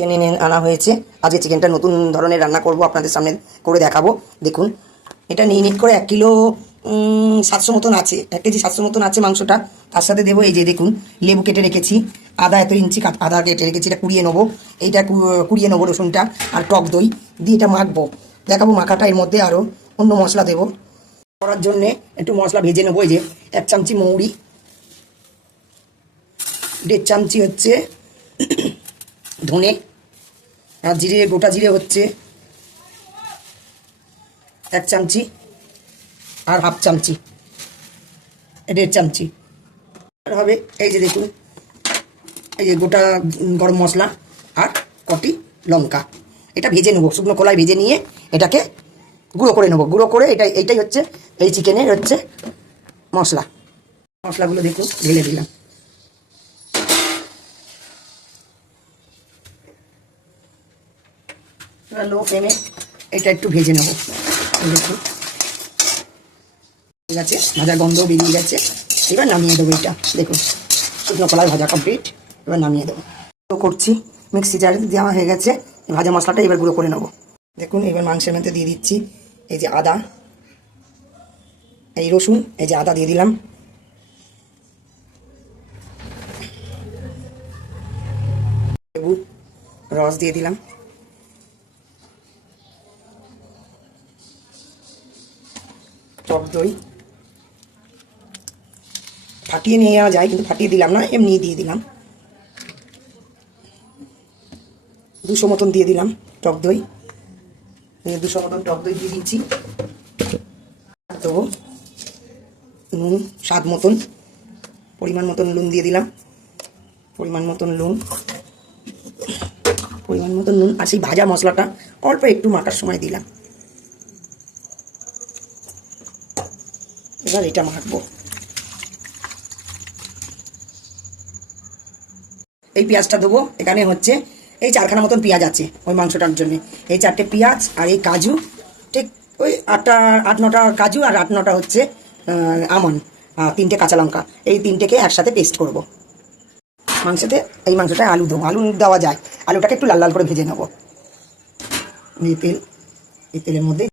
Chicken এনে আনা হয়েছে। আজকে চিকেনটা নতুন ধরনের রান্না করব, আপনাদের সামনে করে দেখাবো। দেখুন, এটা নিট করে 1 কিলো 700 মতন আছে, 1 কেজি 700 মতন আছে মাংসটা। তার সাথে দেবো এই যে দেখুন, লেবু কেটে রেখেছি, আদা এত ইঞ্চি আদা কেটে রেখেছি, এটা কুড়িয়ে নেবো। এইটা কুড়িয়ে নেবো রসুনটা, আর টক দই দিয়ে এটা মাখবো। দেখাবো মাখাটা। এর মধ্যে আরও অন্য মশলা দেবো। করার জন্যে একটু মশলা ভেজে নেবো। এই যে 1 চামচি মৌরি, 1.5 চামচি হচ্ছে ধনে, আর জিরে, গোটা জিরে হচ্ছে 1 চামচি, আর হাফ চামচি, 1.5 চামচি হবে। এই যে দেখুন, এই যে গোটা গরম মশলা আর কটি লঙ্কা। এটা ভেজে নেবো, শুকনো কলায় ভেজে নিয়ে এটাকে গুঁড়ো করে নেবো। গুঁড়ো করে এইটাই হচ্ছে এই চিকেনের হচ্ছে মশলা। মশলাগুলো দেখুন ঢেলে দিলাম। লো ফ্লেমে এটা একটু ভেজে নেবো। দেখুন ঠিক আছে, ভাজা গন্ধ বেরিয়ে গেছে। এবার নামিয়ে দেবো। এটা দেখুন, শুকনো কলায় ভাজা কমপ্লিট। এবার নামিয়ে দেবো। করছি, মিক্সি জারে দেওয়া হয়ে গেছে। ভাজা মশলাটা এবার গুঁড়ো করে নেবো। দেখুন, এবার মাংসের মধ্যে দিয়ে দিচ্ছি এই যে আদা, এই রসুন, এই যে আদা দিয়ে দিলাম, লেবু রস দিয়ে দিলাম, টক দই ফাটিয়ে নেওয়া যায়, কিন্তু ফাটিয়ে দিলাম না, এমনি দিয়ে দিলাম। 200 মতন দিয়ে দিলাম টক দই। 200 মতন টক দই দিয়ে দিচ্ছি। দেবো নুন স্বাদ মতন, পরিমাণ মতন নুন দিয়ে দিলাম। পরিমাণ মতন নুন, পরিমাণ মতন নুন। আর সেই ভাজা মশলাটা অল্প একটু মাখার সময় দিলাম। এবার এটা মাখবো। এই পেঁয়াজটা দেবো। এখানে হচ্ছে এই 4খানা মতন পেঁয়াজ আছে ওই মাংসটার জন্য। এই 4টে পেঁয়াজ আর এই কাজু, ঠিক ওই 8-9টা কাজু আর 8-9টা হচ্ছে আমন্ড, 3টে কাঁচা লঙ্কা। এই 3টেকে একসাথে পেস্ট করব মাংসতে। এই মাংসটায় আলু দেবো, আলু দেওয়া যায়। আলুটাকে একটু লাল লাল করে ভেজে নেবো। এই তেলের মধ্যে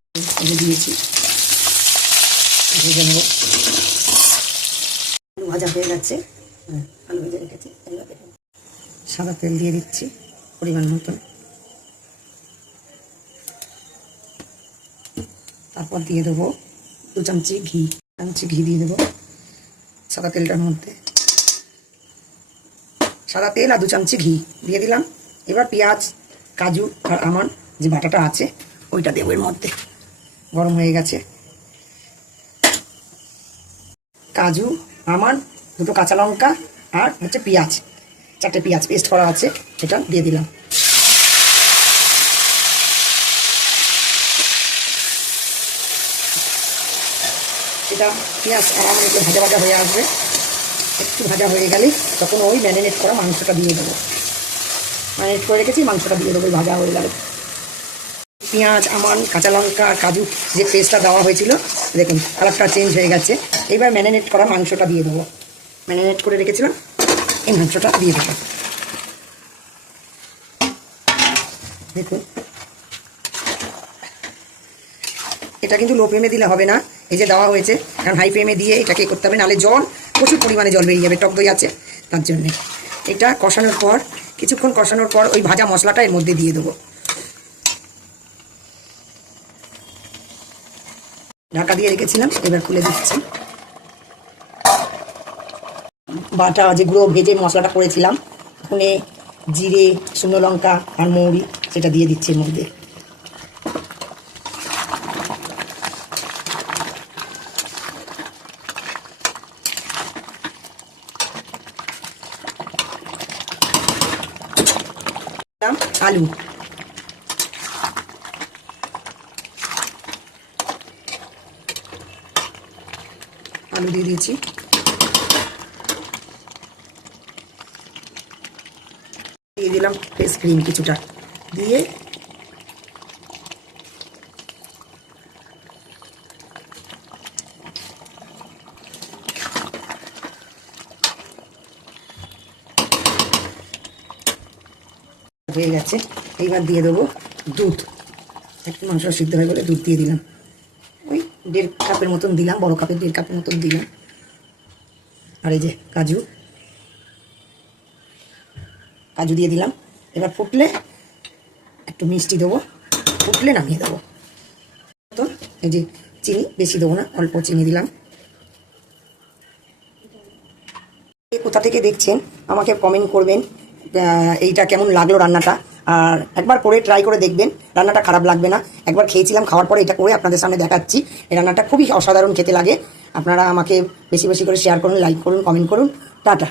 দিয়েছি, ভেজে নেবো। আলু ভাজা হয়ে গেছে, আলু ভেজে রেখেছি। সাদা তেল দিয়ে দিচ্ছি পরিমাণ মতন। তারপর দিয়ে দেবো 2 চামচি ঘি। ঘি দিয়ে দেবো সাদা তেলটার মধ্যে। সাদা তেল আর 2 চামচি ঘি দিয়ে দিলাম। এবার পেঁয়াজ, কাজু আর আমন্ড যে বাটাটা আছে ওইটা দেবো এর মধ্যে। গরম হয়ে গেছে। কাজু, আমন্ড, 2টো কাঁচা লঙ্কা আর হচ্ছে পেঁয়াজ, 4টে পেঁয়াজ পেস্ট করা আছে, এটা দিয়ে দিলাম। এটা পেঁয়াজ আমার একটু ভাজা ভাজা হয়ে আসবে। একটু ভাজা হয়ে গেলে তখন ওই ম্যারিনেট করা মাংসটা দিয়ে দেবো। ম্যারিনেট করে রেখেছি, মাংসটা দিয়ে দেবো ভাজা হয়ে গেলে। পেঁয়াজ, আমন্ড, কাঁচা লঙ্কা আর কাজু যে পেস্টটা দেওয়া হয়েছিল, দেখুন কালারটা চেঞ্জ হয়ে গেছে। এবার ম্যারিনেট করা মাংসটা দিয়ে দেবো। ম্যারিনেট করে রেখেছিলাম, এই মাংসটা দিয়ে দেবো। দেখুন, এটা কিন্তু লো ফ্লেমে দিলে হবে না, এই যে দেওয়া হয়েছে, কারণ হাই ফ্লেমে দিয়ে এটাকে করতে হবে, নাহলে জল প্রচুর পরিমাণে জল বেরিয়ে যাবে, টক দই আছে তার জন্যে। এটা কষানোর পর, কিছুক্ষণ কষানোর পর ওই ভাজা মশলাটা এর মধ্যে দিয়ে দেবো। ঢাকা দিয়ে রেখেছিলাম, এবার খুলে দিচ্ছি। বাটা যে গুঁড়ো ভেজে মশলাটা করেছিলাম, ধনে, জিরে, শুকনো লঙ্কা আর মৌরি, সেটা দিয়ে দিচ্ছি এর মধ্যে। আলু, আলু দিয়ে দিয়েছি। দিয়ে দিলাম ফ্রেশ ক্রিম কিছুটা দিয়ে হয়ে গেছে। এইবার দিয়ে দেবো দুধ। একটু মাংস সিদ্ধ হয়ে গেলে দুধ দিয়ে দিলাম, ওই 1.5 কাপের মতন দিলাম, বড় কাপের 1.5 কাপের মতন দিলাম। আর এই যে কাজু দিয়ে দিলাম। এবার ফুটলে একটু মিষ্টি দেবো, ফুটলে নামিয়ে দেবো। তো এই যে চিনি বেশি দেবো না, অল্প চিনি দিলাম। কোথা থেকে দেখছেন আমাকে কমেন্ট করবেন এইটা কেমন লাগলো রান্নাটা। আর একবার করে ট্রাই করে দেখবেন, রান্নাটা খারাপ লাগবে না। একবার খেয়েছিলাম, খাওয়ার পরে এটা করে আপনাদের সামনে দেখাচ্ছি। এই রান্নাটা খুবই অসাধারণ খেতে লাগে। আপনারা আমাকে বেশি বেশি করে শেয়ার করুন, লাইক করুন, কমেন্ট করুন। টাটা।